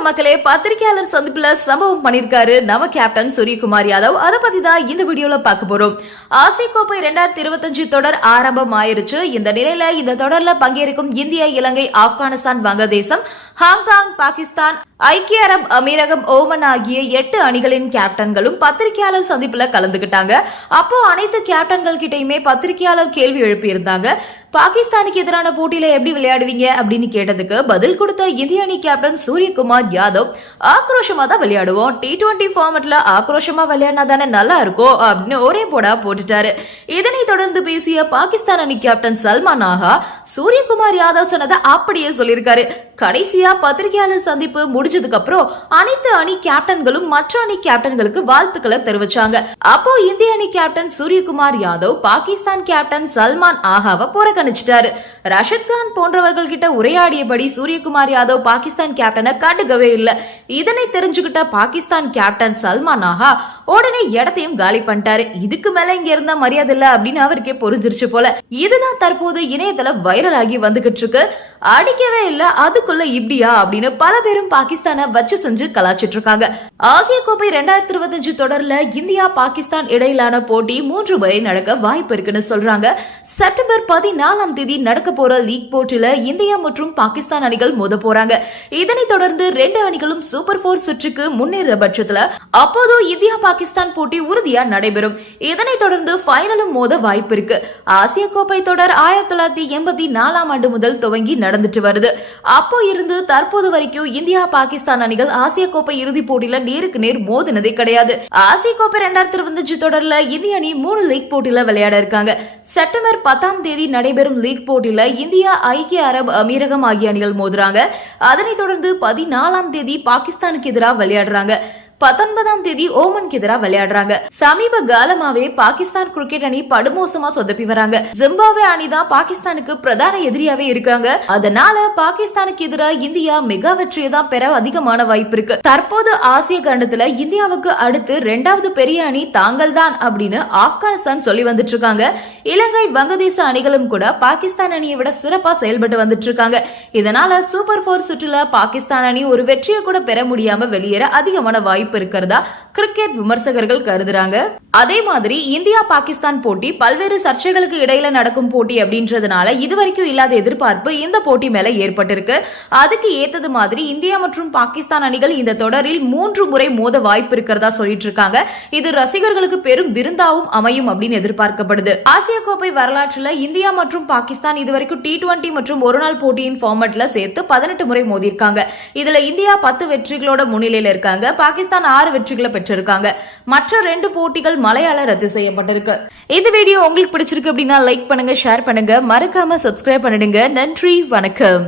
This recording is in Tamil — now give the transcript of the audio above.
வணக்கம் மக்களே, பத்திரிகையாளர் சந்திப்புல சம்பவம் பண்ணிருக்காரு நம்ம கேப்டன் சூரியகுமார் யாதவ். அதை பத்தி தான் இந்த வீடியோல பார்க்க போறோம். ஆசிய கோப்பை 2025 தொடர் ஆரம்பம் ஆயிருச்சு. இந்த நிலையில இந்த தொடர்ல பங்கேற்கும் இந்தியா, இலங்கை, ஆப்கானிஸ்தான், வங்கதேசம், ஹாங்காங், பாகிஸ்தான், ஐக்கிய அரபு அமீரகம், ஓமன் ஆகிய 8 அணிகளின் கேப்டன்களும் பத்திரிகையாளர் சந்திப்புல கலந்துகிட்டாங்க. அப்போ அனைத்து கேப்டன்கள் கிட்டையுமே பத்திரிகையாளர் கேள்வி எழுப்பியிருந்தாங்க. பாகிஸ்தானுக்கு எதிரான போட்டியில எப்படி விளையாடுவீங்க அப்படின்னு கேட்டதுக்கு பதில் கொடுத்த இந்திய அணி கேப்டன் சூரியகுமார் யாதவ், ஆக்ரோஷமா தான் விளையாடுவோம், T20 ஃபார்மட்ல ஆக்ரோஷமா விளையாடினா தானே நல்லா இருக்கும் அப்படின்னு ஒரே போடா போட்டுட்டாரு. இதனைத் தொடர்ந்து பேசிய பாகிஸ்தான் அணி கேப்டன் சல்மான் ஆஹா சூரியகுமார் யாதவ் சொன்னதை அப்படியே சொல்லியிருக்காரு. கடைசியா பத்திரிகையாளர் சந்திப்பு முடிஞ்சதுக்கு அப்புறம் அனைத்து அணி கேப்டன்களும் மற்ற அணி கேப்டன்களுக்கு வாழ்த்துக்களை தெரிவிச்சாங்க. அப்போ இந்திய அணி கேப்டன் சூரியகுமார் யாதவ் பாகிஸ்தான் கேப்டன் சல்மான் ஆஹாவை புறக்கணிச்சிட்டாரு. ரஷித் கான் போன்றவர்கள் கிட்ட உரையாடியபடி சூரியகுமார் யாதவ் பாகிஸ்தான் கேப்டனை கண்டுக்கவே இல்லை. இதனை தெரிஞ்சுக்கிட்ட பாகிஸ்தான் கேப்டன் சல்மான் ஆஹா உடனே இடத்தையும் காலி பண்ணிட்டாரு. இதுக்கு மேல இங்க இருந்த மரியாதை இல்ல அப்படின்னு அவருக்கே புரிஞ்சிருச்சு போல. இதுதான் தற்போது இணையத்துல வைரல் ஆகி வந்துகிட்டு இருக்கு. அடிக்கவே இல்ல, அதுக்குள்ள இப்படியா அப்படின்னு பல பேரும் பாகிஸ்தானை வச்சு செஞ்சு கலாச்சிட்டு இருக்காங்க. ஆசிய கோப்பை 2025 தொடர்ல இந்தியா, பாகிஸ்தான் இடையிலான போட்டி 3 முறை நடக்க வாய்ப்பு இருக்குன்னு சொல்றாங்க. செப்டம்பர் 14ஆம் தேதி நடக்க போற லீக் போட்டியில இந்தியா மற்றும் பாகிஸ்தான் அணிகள் மோத போறாங்க. இதனைத் தொடர்ந்து 2 அணிகளும் சூப்பர் 4 சுற்றுக்கு முன்னேற பட்சத்துல அப்போது இந்தியா பாகிஸ்தான் போட்டி உறுதியா நடைபெறும். இதனைத் தொடர்ந்து ஃபைனலும் மோத வாய்ப்பு இருக்கு. ஆசிய கோப்பை தொடர் 1984ஆம் ஆண்டு முதல் துவங்கி நடந்துட்டு வருது. அப்போ இருந்து தற்போது வரைக்கும் இந்தியா, பாகிஸ்தான் அணிகள் ஆசிய கோப்பை இறுதி போட்டியில நேருக்கு நேர் மோதினதே கிடையாது. ஆசிய கோப்பை 2025 தொடர்ல இந்திய அணி 3 லீக் போட்டியில விளையாட இருக்காங்க. செப்டம்பர் 10ஆம் தேதி நடைபெறும் லீக் போட்டியில இந்தியா, ஐக்கிய அரபு அமீரகம் ஆகிய அணிகள் மோதுறாங்க. அதனைத் தொடர்ந்து 14ஆம் தேதி பாகிஸ்தானுக்கு எதிராக விளையாடுறாங்க. 19ஆம் தேதி ஓமனுக்கு எதிராக விளையாடுறாங்க. சமீப காலமாவே பாகிஸ்தான் கிரிக்கெட் அணி படுமோசமா சொதப்பி வராங்க. ஜிம்பாப்வே அணிதான் பாகிஸ்தானுக்கு பிரதான எதிரியாவே இருக்காங்க. அதனால பாகிஸ்தானுக்கு எதிராக இந்தியா மெகா வெற்றியை தான் பெற அதிகமான வாய்ப்பு இருக்கு. தற்போது ஆசிய கண்டத்துல இந்தியாவுக்கு அடுத்து 2வது பெரிய அணி தாங்கள் தான் அப்படின்னு ஆப்கானிஸ்தான் சொல்லி வந்துட்டு இருக்காங்க. இலங்கை, வங்கதேச அணிகளும் கூட பாகிஸ்தான் அணியை விட சிறப்பா செயல்பட்டு வந்துட்டு இருக்காங்க. இதனால சூப்பர் 4 சுற்றுல பாகிஸ்தான் அணி ஒரு வெற்றியை கூட பெற முடியாம வெளியேற அதிகமான வாய்ப்பு இருக்கிறதா கிரிக்கெட் விமர்சகர்கள் கருதுறாங்க. அதே மாதிரி இந்தியா, பாகிஸ்தான் போட்டி பல்வேறு சர்ச்சைகளுக்கு இடையில நடக்கும் போட்டி அப்படின்றதுனால இதுவரைக்கும் இல்லாத எதிர்பார்ப்பு இந்த போட்டி மேல ஏற்பட்டிருக்கு. அதுக்கு ஏத்தது மாதிரி இந்தியா மற்றும் பாகிஸ்தான் அணிகள் இந்த தொடரில் 3 முறை மோத வாய்ப்பு இருக்கிறதா சொல்லிட்டு இருக்காங்க. இது ரசிகர்களுக்கு பெரும் விருந்தாவும் அமையும் அப்படின்னு எதிர்பார்க்கப்படுது. ஆசிய கோப்பை வரலாற்றுல இந்தியா மற்றும் பாகிஸ்தான் இதுவரைக்கும் T20 மற்றும் ஒருநாள் போட்டியின் ஃபார்மட்ல சேர்த்து 18 முறை மோதிருக்காங்க. இதுல இந்தியா 10 வெற்றிகளோட முன்னிலையில இருக்காங்க. பாகிஸ்தான் 6 வெற்றிகளை பெற்றிருக்காங்க. மற்ற 2 போட்டிகள் மழையால ரத்து செய்யப்பட்டிருக்கு. இந்த வீடியோ உங்களுக்கு பிடிச்சிருக்கு அப்படின்னா லைக் பண்ணுங்க, ஷேர் பண்ணுங்க, மறக்காம சப்ஸ்கிரைப் பண்ணிடுங்க. நன்றி, வணக்கம்.